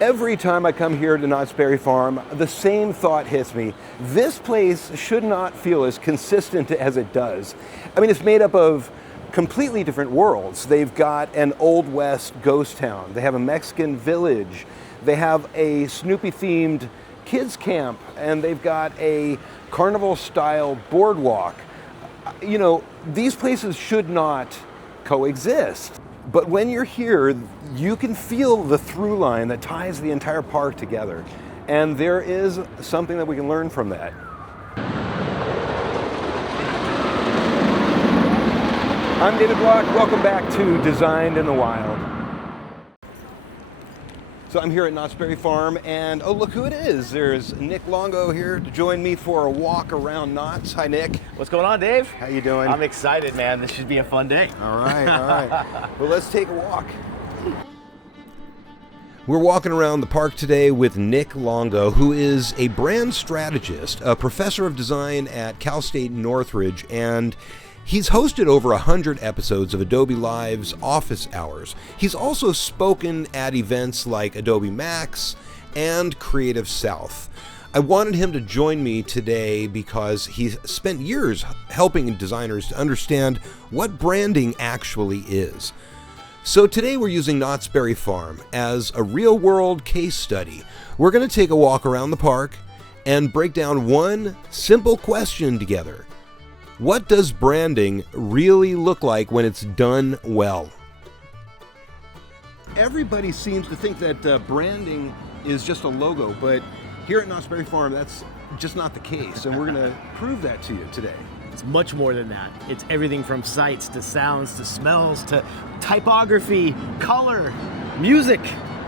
Every time I come here to Knott's Berry Farm, the same thought hits me. This place should not feel as consistent as it does. I mean, it's made up of completely different worlds. They've got an Old West ghost town. They have a Mexican village. They have a Snoopy-themed kids camp, and they've got a carnival-style boardwalk. You know, these places should not coexist. But when you're here, you can feel the through line that ties the entire park together. And there is something that we can learn from that. I'm David Block. Welcome back to Designed in the Wild. So I'm here at Knott's Berry Farm, and oh, look who it is. There's Nick Longo here to join me for a walk around Knott's. Hi, Nick. What's going on, Dave? How you doing? I'm excited, man. This should be a fun day. All right. Well, let's take a walk. We're walking around the park today with Nick Longo, who is a brand strategist, a professor of design at Cal State Northridge, and he's hosted over 100 episodes of Adobe Live's Office Hours. He's also spoken at events like Adobe Max and Creative South. I wanted him to join me today because he's spent years helping designers to understand what branding actually is. So today we're using Knott's Berry Farm as a real-world case study. We're going to take a walk around the park and break down one simple question together. What does branding really look like when it's done well? Everybody seems to think that branding is just a logo, but here at Knott's Berry Farm, that's just not the case, and we're going to prove that to you today. It's much more than that. It's everything from sights to sounds to smells to typography, color, music,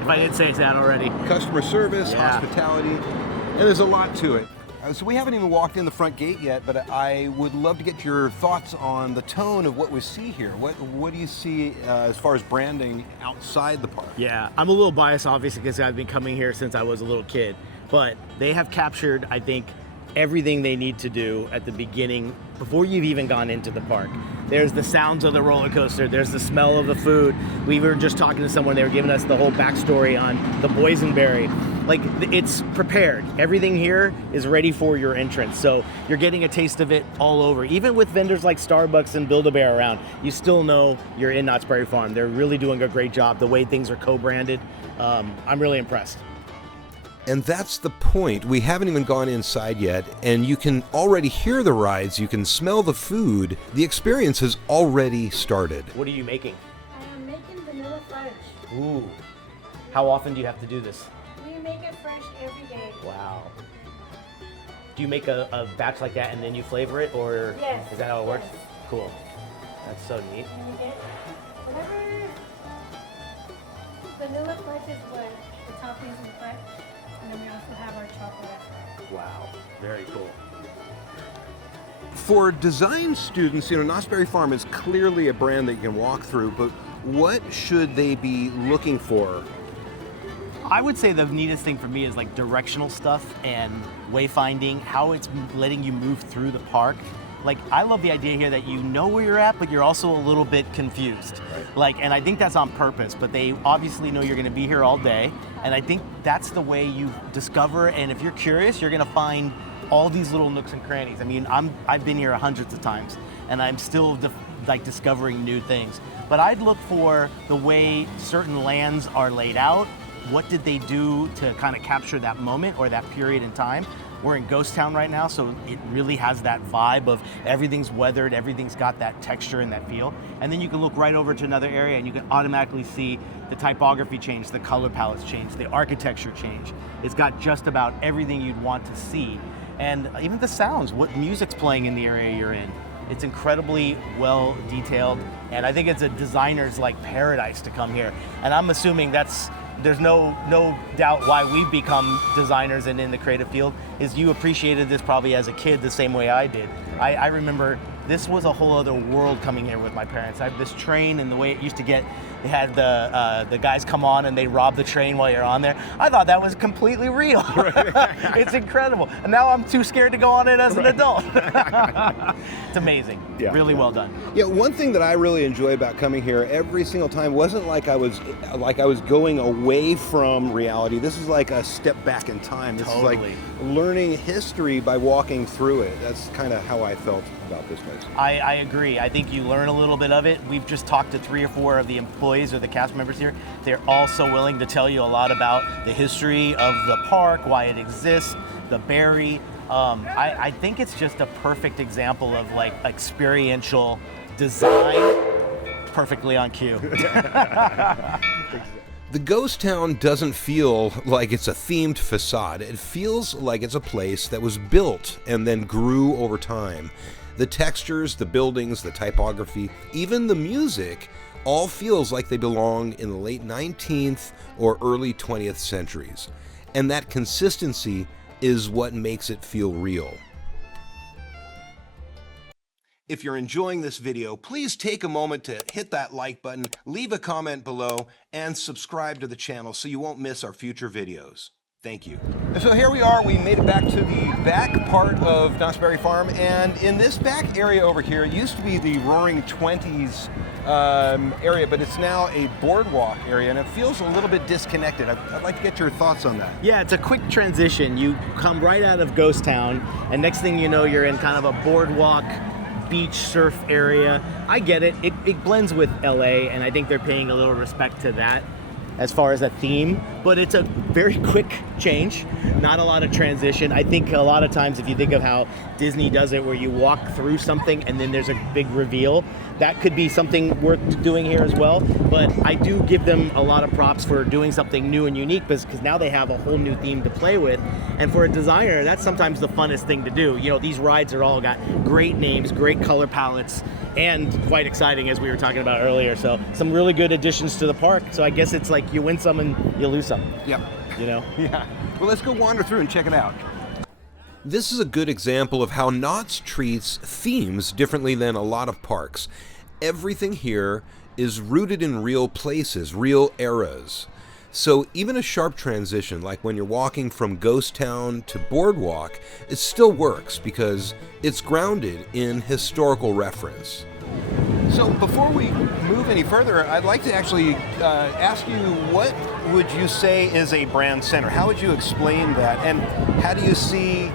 if I didn't say that already. Customer service, Yeah. hospitality, and there's a lot to it. So we haven't even walked in the front gate yet, but I would love to get your thoughts on the tone of what we see here. What do you see as far as branding outside the park? Yeah, I'm a little biased, obviously, because I've been coming here since I was a little kid. But they have captured, I think, everything they need to do at the beginning before you've even gone into the park. There's the sounds of the roller coaster. There's the smell of the food. We were just talking to someone. They were giving us the whole backstory on the Boysenberry. Like, it's prepared. Everything here is ready for your entrance. So you're getting a taste of it all over. Even with vendors like Starbucks and Build-A-Bear around, you still know you're in Knott's Berry Farm. They're really doing a great job. The way things are co-branded, I'm really impressed. And that's the point. We haven't even gone inside yet, and you can already hear the rides, you can smell the food. The experience has already started. What are you making? I'm making vanilla fudge. Ooh. How often do you have to do this? We make it fresh every day. Wow. Do you make a batch like that and then you flavor it, or Yes. is that how it works? Yes. Cool. That's so neat. And you get whatever vanilla fudge is what the toppings in front. And then we also have our chocolate after. Wow. Very cool. For design students, you know, Knott's Berry Farm is clearly a brand that you can walk through, but what should they be looking for? I would say the neatest thing for me is like directional stuff and wayfinding, how it's letting you move through the park. Like, I love the idea here that you know where you're at, but you're also a little bit confused. Right. Like, and I think that's on purpose, but they obviously know you're gonna be here all day. And I think that's the way you discover, and if you're curious, you're gonna find all these little nooks and crannies. I mean, I've been here hundreds of times, and I'm still discovering new things. But I'd look for the way certain lands are laid out. What did they do to kind of capture that moment or that period in time? We're in Ghost Town right now, so it really has that vibe of everything's weathered, everything's got that texture and that feel. And then you can look right over to another area and you can automatically see the typography change, the color palettes change, the architecture change. It's got just about everything you'd want to see. And even the sounds, what music's playing in the area you're in. It's incredibly well detailed, and I think it's a designer's like paradise to come here. And I'm assuming there's no doubt why we've become designers and in the creative field is you appreciated this probably as a kid the same way I did. I remember this was a whole other world coming here with my parents. I have this train and the way it used to get they had the guys come on and they rob the train while you're on there. I thought that was completely real. It's incredible. And now I'm too scared to go on it as an adult. It's amazing. Yeah. Really well done. Yeah, one thing that I really enjoy about coming here every single time wasn't like I was going away from reality. This is like a step back in time. This Totally. is like learning history by walking through it. That's kind of how I felt about this place. I agree. I think you learn a little bit of it. We've just talked to 3 or 4 of the employees or the cast members here. They're all so willing to tell you a lot about the history of the park, why it exists, the berry. I think it's just a perfect example of like experiential design, perfectly on cue. The ghost town doesn't feel like it's a themed facade. It feels like it's a place that was built and then grew over time. The textures, the buildings, the typography, even the music all feels like they belong in the late 19th or early 20th centuries. And that consistency is what makes it feel real. If you're enjoying this video, please take a moment to hit that like button, leave a comment below, and subscribe to the channel so you won't miss our future videos. Thank you. So here we are, we made it back to the back part of Knott's Berry Farm, and in this back area over here, it used to be the Roaring Twenties area, but it's now a boardwalk area, and it feels a little bit disconnected. I'd like to get your thoughts on that. Yeah, it's a quick transition. You come right out of Ghost Town, and next thing you know, you're in kind of a boardwalk, beach surf area. I get it. It blends with LA, and I think they're paying a little respect to that as far as a theme, but it's a very quick change, not a lot of transition. I think a lot of times if you think of how Disney does it, where you walk through something and then there's a big reveal, that could be something worth doing here as well. But I do give them a lot of props for doing something new and unique, because now they have a whole new theme to play with. And for a designer, that's sometimes the funnest thing to do. You know, these rides are all got great names, great color palettes, and quite exciting, as we were talking about earlier. So some really good additions to the park. So I guess it's like you win some and you lose some. Yep. You know? Yeah. Well, let's go wander through and check it out. This is a good example of how Knott's treats themes differently than a lot of parks. Everything here is rooted in real places, real eras. So even a sharp transition, like when you're walking from Ghost Town to Boardwalk, it still works because it's grounded in historical reference. So before we move any further, I'd like to actually ask you, what would you say is a brand center? How would you explain that? And how do you see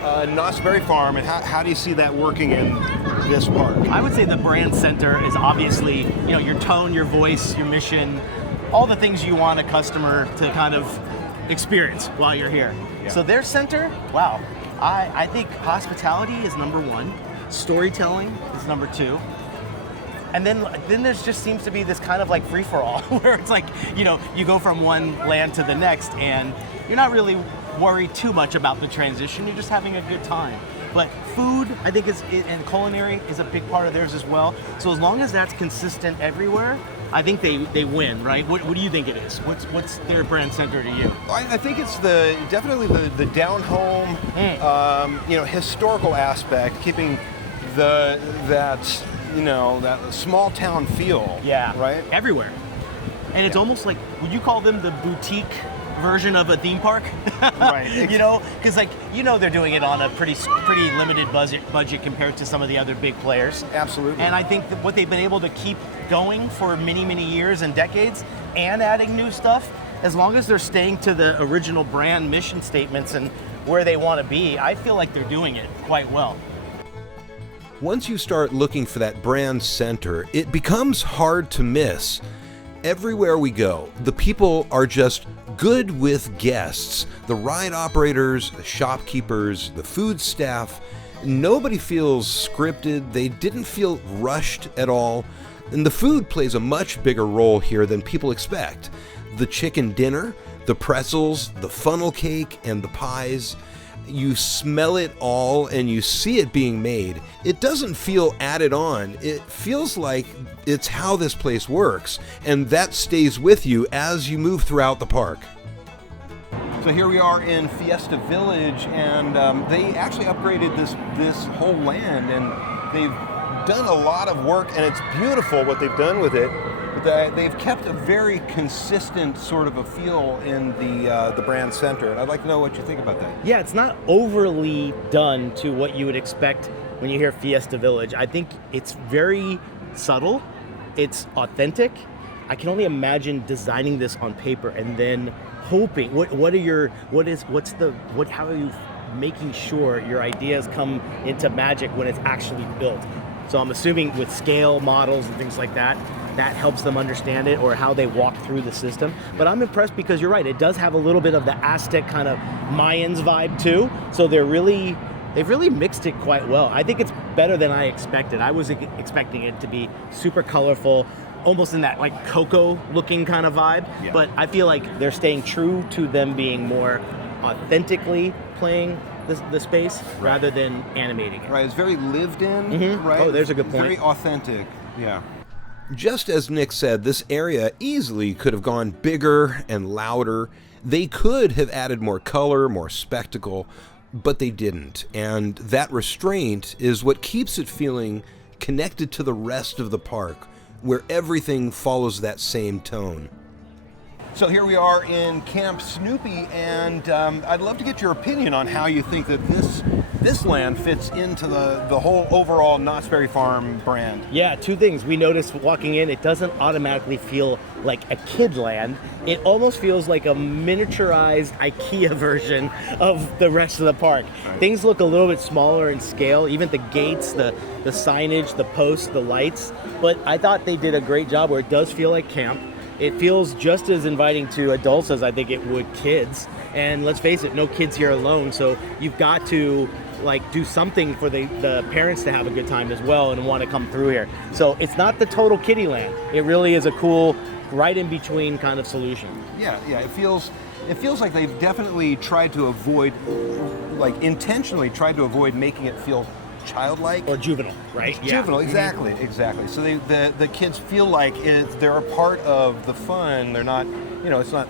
Knott's Berry Farm, and how do you see that working in this park? I would say the brand center is obviously, you know, your tone, your voice, your mission, all the things you want a customer to kind of experience while you're here. Yeah. So their center, wow, I think hospitality is number 1, storytelling is number 2, and then there just seems to be this kind of like free-for-all where it's like, you know, you go from one land to the next and you're not really worried too much about the transition, you're just having a good time. But food, I think, and culinary is a big part of theirs as well. So as long as that's consistent everywhere, I think they win, right? What do you think it is? What's their brand center to you? I think it's definitely the down home, you know, historical aspect, keeping that small town feel. Yeah, right. Everywhere, and it's almost like, would you call them the boutique version of a theme park? Right. You know, because like, you know, they're doing it on a pretty limited budget compared to some of the other big players. Absolutely. And I think that what they've been able to keep going for many years and decades, and adding new stuff, as long as they're staying to the original brand mission statements and where they want to be, I feel like they're doing it quite well. Once you start looking for that brand center, it becomes hard to miss. Everywhere we go, the people are just good with guests. The ride operators, the shopkeepers, the food staff. Nobody feels scripted. They didn't feel rushed at all. And the food plays a much bigger role here than people expect. The chicken dinner, the pretzels, the funnel cake, and the pies. You smell it all and you see it being made. It doesn't feel added on. It feels like it's how this place works, and that stays with you as you move throughout the park. So here we are in Fiesta Village, and they actually upgraded this whole land, and they've done a lot of work, and it's beautiful what they've done with it. but they've kept a very consistent sort of a feel in the brand center, and I'd like to know what you think about that. Yeah, it's not overly done to what you would expect when you hear Fiesta Village. I think it's very subtle, it's authentic. I can only imagine designing this on paper and then hoping. How are you making sure your ideas come into magic when it's actually built? So I'm assuming with scale models and things like that, that helps them understand it or how they walk through the system. But I'm impressed because you're right, it does have a little bit of the Aztec kind of Mayans vibe too. So they've really mixed it quite well. I think it's better than I expected. I was expecting it to be super colorful, almost in that like cocoa looking kind of vibe. Yeah. But I feel like they're staying true to them being more authentically playing the space rather than animating it. Right, it's very lived in, right? Oh, there's a good point. Very authentic, yeah. Just as Nick said, this area easily could have gone bigger and louder. They could have added more color, more spectacle, but they didn't. And that restraint is what keeps it feeling connected to the rest of the park, where everything follows that same tone. So here we are in Camp Snoopy, and I'd love to get your opinion on how you think that this land fits into the whole overall Knott's Berry Farm brand. Yeah, two things. We noticed walking in, it doesn't automatically feel like a kid land. It almost feels like a miniaturized IKEA version of the rest of the park. Right. Things look a little bit smaller in scale, even the gates, the signage, the posts, the lights. But I thought they did a great job where it does feel like camp. It feels just as inviting to adults as I think it would kids. And let's face it, no kids here alone, so you've got to do something for the parents to have a good time as well and want to come through here. So it's not the total kiddie land. It really is a cool, right in between kind of solution. Yeah, it feels like they've definitely tried to avoid, intentionally tried to avoid making it feel childlike or juvenile, right? Juvenile, exactly. So the kids feel like they're a part of the fun. They're not, it's not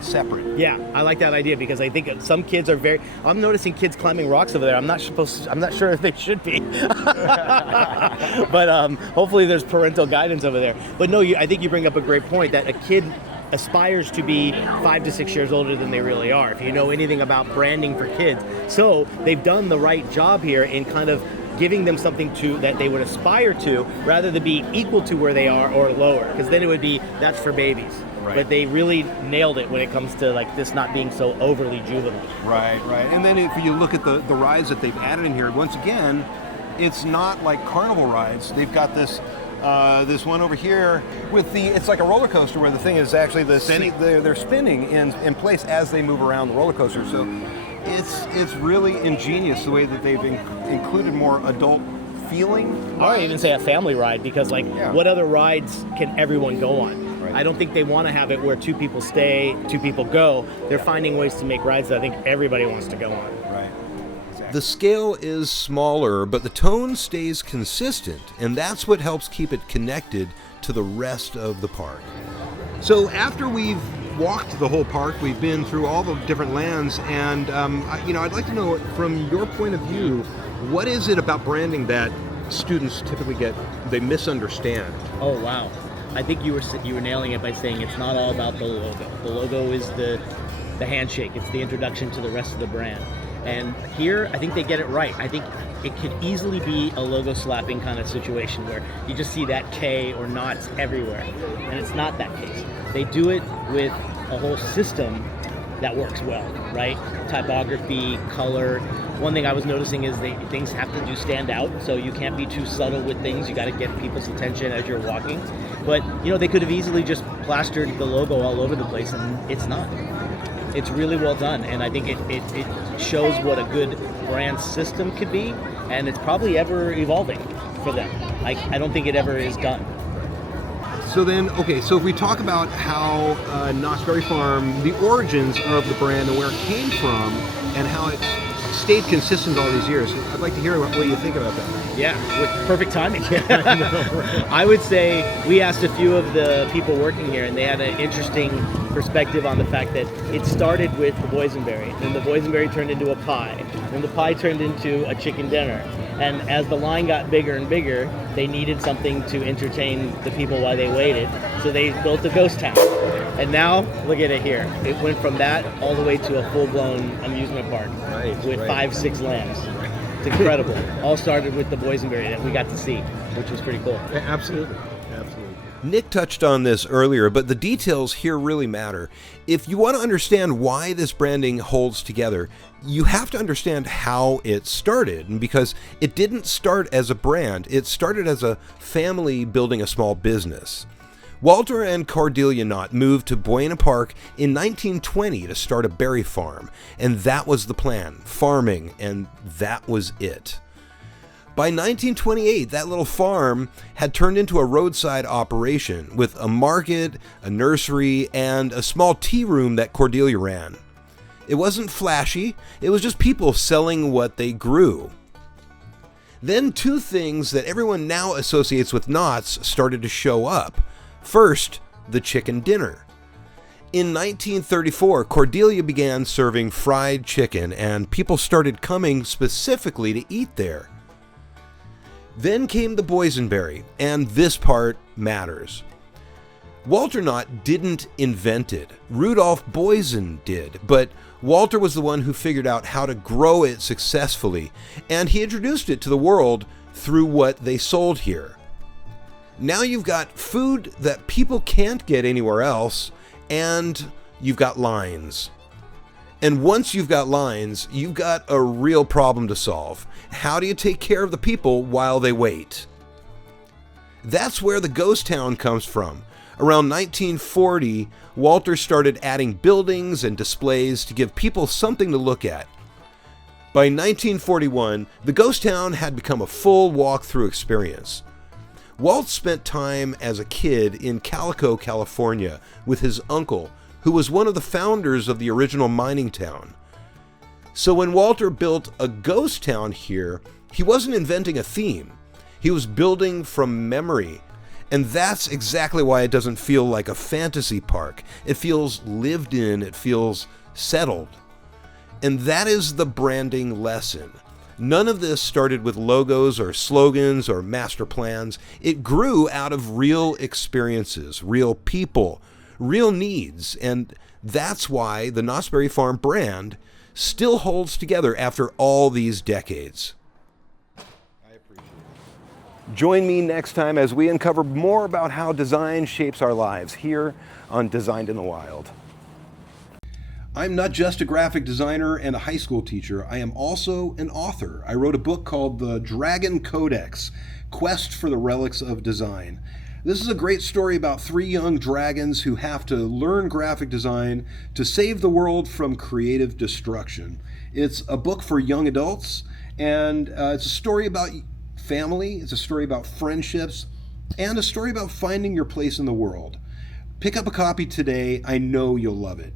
separate. Yeah, I like that idea because I think some kids are I'm noticing kids climbing rocks over there. I'm not sure if they should be, but hopefully there's parental guidance over there. But no, I think you bring up a great point that a kid aspires to be 5 to 6 years older than they really are, if you know anything about branding for kids. So they've done the right job here in kind of giving them something that they would aspire to rather than be equal to where they are or lower, because then it would be that's for babies. Right. But they really nailed it when it comes to this not being so overly juvenile. Right. And then if you look at the rides that they've added in here, once again, it's not like carnival rides. They've got this one over here with it's like a roller coaster where the thing is actually they're spinning in place as they move around the roller coaster. So it's really ingenious the way that they've included more adult feeling. Or even say a family ride, because what other rides can everyone go on? Right. I don't think they want to have it where 2 people stay, 2 people go. They're finding ways to make rides that I think everybody wants to go on. Right. Exactly. The scale is smaller, but the tone stays consistent, and that's what helps keep it connected to the rest of the park. So after we've walked the whole park, we've been through all the different lands, and I'd like to know, from your point of view, what is it about branding that students typically they misunderstand? Oh wow, I think you were nailing it by saying it's not all about the logo. The logo is the handshake. It's the introduction to the rest of the brand. And here, I think they get it right. I think it could easily be a logo slapping kind of situation where you just see that K or Knotts everywhere, and it's not that case. They do it with a whole system that works well, right? Typography, color. One thing I was noticing is things have to stand out, so you can't be too subtle with things. You got to get people's attention as you're walking. But they could have easily just plastered the logo all over the place, and it's not. It's really well done, and I think it shows what a good brand system could be, and it's probably ever evolving for them. I don't think it ever is done. So then, so if we talk about how Knott's Berry Farm, the origins of the brand and where it came from, and how it stayed consistent all these years, I'd like to hear what you think about that. Yeah, with perfect timing. I would say we asked a few of the people working here, and they had an interesting perspective on the fact that it started with the Boysenberry, and the Boysenberry turned into a pie, and the pie turned into a chicken dinner. And as the line got bigger and bigger, they needed something to entertain the people while they waited. So they built a ghost town. And now, look at it here. It went from that all the way to a full-blown amusement park with 5-6 lands. It's incredible. All started with the Boysenberry that we got to see, which was pretty cool. Absolutely. Nick touched on this earlier, but the details here really matter. If you want to understand why this branding holds together, you have to understand how it started. And because it didn't start as a brand, it started as a family building a small business. Walter and Cordelia Knott moved to Buena Park in 1920 to start a berry farm, and that was the plan, farming, and that was it. By 1928, that little farm had turned into a roadside operation with a market, a nursery, and a small tea room that Cordelia ran. It wasn't flashy, it was just people selling what they grew. Then two things that everyone now associates with Knott's started to show up. First, the chicken dinner. In 1934, Cordelia began serving fried chicken, and people started coming specifically to eat there. Then came the Boysenberry, and this part matters. Walter Knott didn't invent it. Rudolph Boysen did, but Walter was the one who figured out how to grow it successfully, and he introduced it to the world through what they sold here. Now you've got food that people can't get anywhere else, and you've got lines. And once you've got lines, you've got a real problem to solve. How do you take care of the people while they wait? That's where the ghost town comes from. Around 1940, Walter started adding buildings and displays to give people something to look at. By 1941, the ghost town had become a full walk-through experience. Walt spent time as a kid in Calico, California, with his uncle, who was one of the founders of the original mining town. So when Walter built a ghost town here, he wasn't inventing a theme. He was building from memory. And that's exactly why it doesn't feel like a fantasy park. It feels lived in, it feels settled. And that is the branding lesson. None of this started with logos or slogans or master plans. It grew out of real experiences, real people, real needs, and that's why the Knott's Berry Farm brand still holds together after all these decades. I appreciate it. Join me next time as we uncover more about how design shapes our lives here on Designed in the Wild. I'm not just a graphic designer and a high school teacher, I am also an author. I wrote a book called The Dragon Codex, Quest for the Relics of Design. This is a great story about 3 young dragons who have to learn graphic design to save the world from creative destruction. It's a book for young adults, and it's a story about family, it's a story about friendships, and a story about finding your place in the world. Pick up a copy today. I know you'll love it.